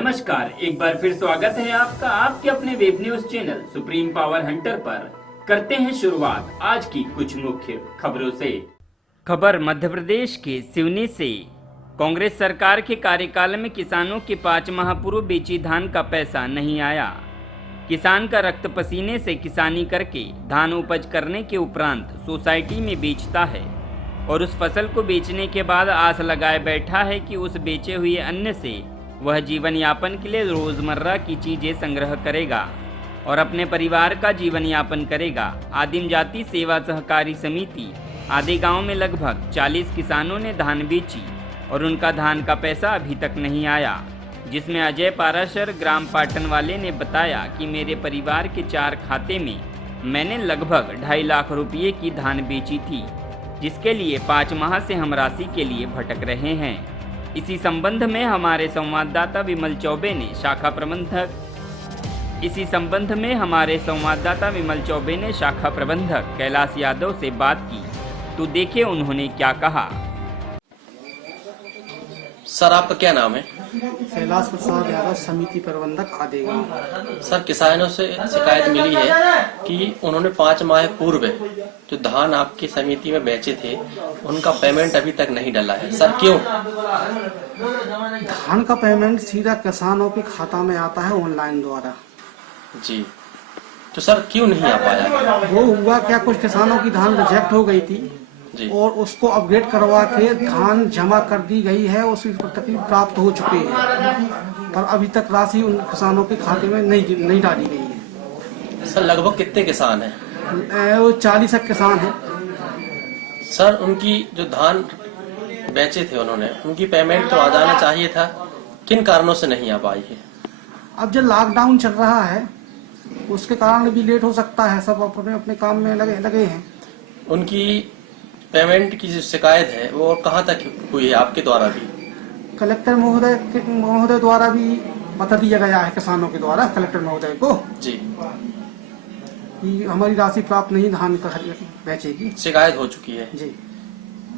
नमस्कार, एक बार फिर स्वागत है आपका आपके अपने web news channel supreme power Hunter पर। करते हैं शुरुआत आज की कुछ मुख्य खबरों से। खबर मध्य प्रदेश के सिवनी से। कांग्रेस सरकार के कार्यकाल में किसानों के 5 माह पूर्व बेची धान का पैसा नहीं आया। किसान का रक्त पसीने से किसानी करके धान उपज करने के उपरांत सोसाइटी में बेचता है और उस फसल को बेचने के बाद आस लगाए बैठा है कि उस बेचे हुए अन्न से वह जीवन यापन के लिए रोजमर्रा की चीजें संग्रह करेगा और अपने परिवार का जीवन यापन करेगा। आदिम जाति सेवा सहकारी समिति आधे गांव में लगभग 40 किसानों ने धान बेची और उनका धान का पैसा अभी तक नहीं आया, जिसमें अजय पाराशर ग्राम पाटन वाले ने बताया कि मेरे परिवार के 4 खाते में मैंने लगभग 2.5 लाख रुपये की धान बेची थी, जिसके लिए 5 माह से हम राशि के लिए भटक रहे हैं। इसी संबंध में हमारे संवाददाता विमल चौबे ने शाखा प्रबंधक कैलाश यादव से बात की, तो देखिए उन्होंने क्या कहा। सर, आपका क्या नाम है? कैलाश प्रसाद यादव, समिति प्रबंधक आदेगांव। सर, किसानों से शिकायत मिली है कि उन्होंने 5 माह पूर्व जो धान आपकी समिति में बेचे थे उनका पेमेंट अभी तक नहीं डला है। सर, क्यों? धान का पेमेंट सीधा किसानों के खाता में आता है ऑनलाइन द्वारा। जी, तो सर क्यों नहीं आ पाया? वो हुआ क्या, कुछ किसानों की धान रिजेक्ट हो गई थी जी। और उसको अपग्रेड करवा के धान जमा कर दी गई है, उसकी तकलीफ प्राप्त हो चुकी है, पर अभी तक राशि उन किसानों के खाते में नहीं डाली गई है। सर, लगभग कितने किसान हैं? वो 40 किसान हैं। सर, उनकी जो धान बेचे थे उन्होंने, उनकी पेमेंट तो आ जाना चाहिए था, किन कारणों से नहीं आ पाई है? अब जो लॉकडाउन चल रहा है उसके कारण भी लेट हो सकता है, सब अपने अपने काम में लगे हैं। उनकी पेमेंट की जो शिकायत है वो कहाँ तक हुई है आपके द्वारा भी? कलेक्टर महोदय द्वारा भी बता दिया गया है किसानों के द्वारा कलेक्टर महोदय को जी कि हमारी राशि प्राप्त नहीं धान का बेचेगी। शिकायत हो चुकी है जी,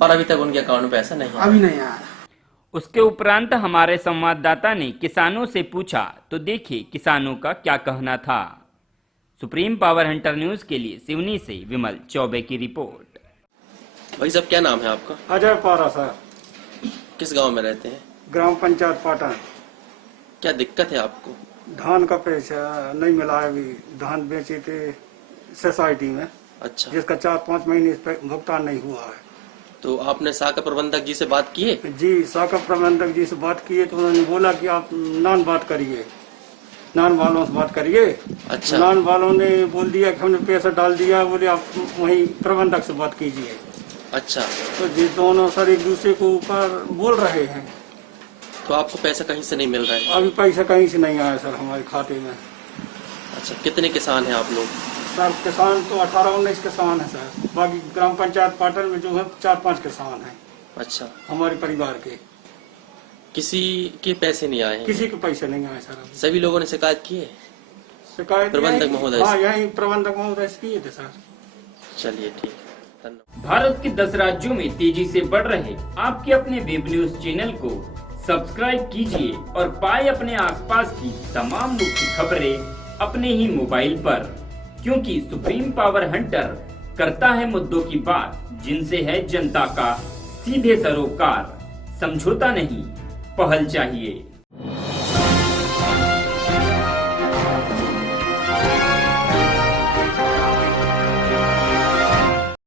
पर अभी तक उनके अकाउंट में पैसा नहीं आया। अभी नहीं आया। उसके उपरांत हमारे संवाददाता ने किसानों से पूछा, तो देखिए किसानों का क्या कहना था। सुप्रीम पावर हंटर न्यूज के लिए सिवनी से विमल चौबे की रिपोर्ट। भाई साहब, क्या नाम है आपका? अजय पारा सर, किस गांव में रहते हैं? ग्राम पंचायत पाटन। क्या दिक्कत है आपको? धान का पैसा नहीं मिला है, अभी धान बेचे थे सोसाइटी में, अच्छा, जिसका 4-5 महीने से भुगतान नहीं हुआ है। तो आपने शाखा प्रबंधक जी से बात की है? जी, शाखा प्रबंधक जी से बात की है तो उन्होंने बोला कि आप नान वालों से बात करिए। अच्छा। नान वालों ने बोल दिया कि हमने पैसा डाल दिया, बोले आप वहीं प्रबंधक से बात कीजिए। अच्छा, तो जी दोनों सर एक दूसरे को ऊपर बोल रहे हैं। तो आपको पैसा कहीं से नहीं मिल रहा है? अभी पैसा कहीं से नहीं आया सर हमारे खाते में। अच्छा, कितने किसान हैं आप लोग? सर, किसान तो 18-19 किसान है सर, बाकी ग्राम पंचायत पाटन में जो है 4-5 किसान हैं। अच्छा, हमारे परिवार के किसी के पैसे नहीं आए हैं? किसी के पैसे नहीं आए सर अभी। सभी लोगों ने शिकायत की है? शिकायत प्रबंधक महोदय से? हाँ, यही प्रबंधक महोदय से किए थे सर। चलिए, ठीक है, धन्यवाद। भारत के 10 राज्यों में तेजी से बढ़ रहे आपके अपने वेब न्यूज चैनल को सब्सक्राइब कीजिए और पाए अपने आसपास की तमाम मुख्य खबरें अपने ही मोबाइल पर, क्योंकि सुप्रीम पावर हंटर करता है मुद्दों की बात, जिनसे है जनता का सीधे सरोकार। समझौता नहीं, पहल चाहिए।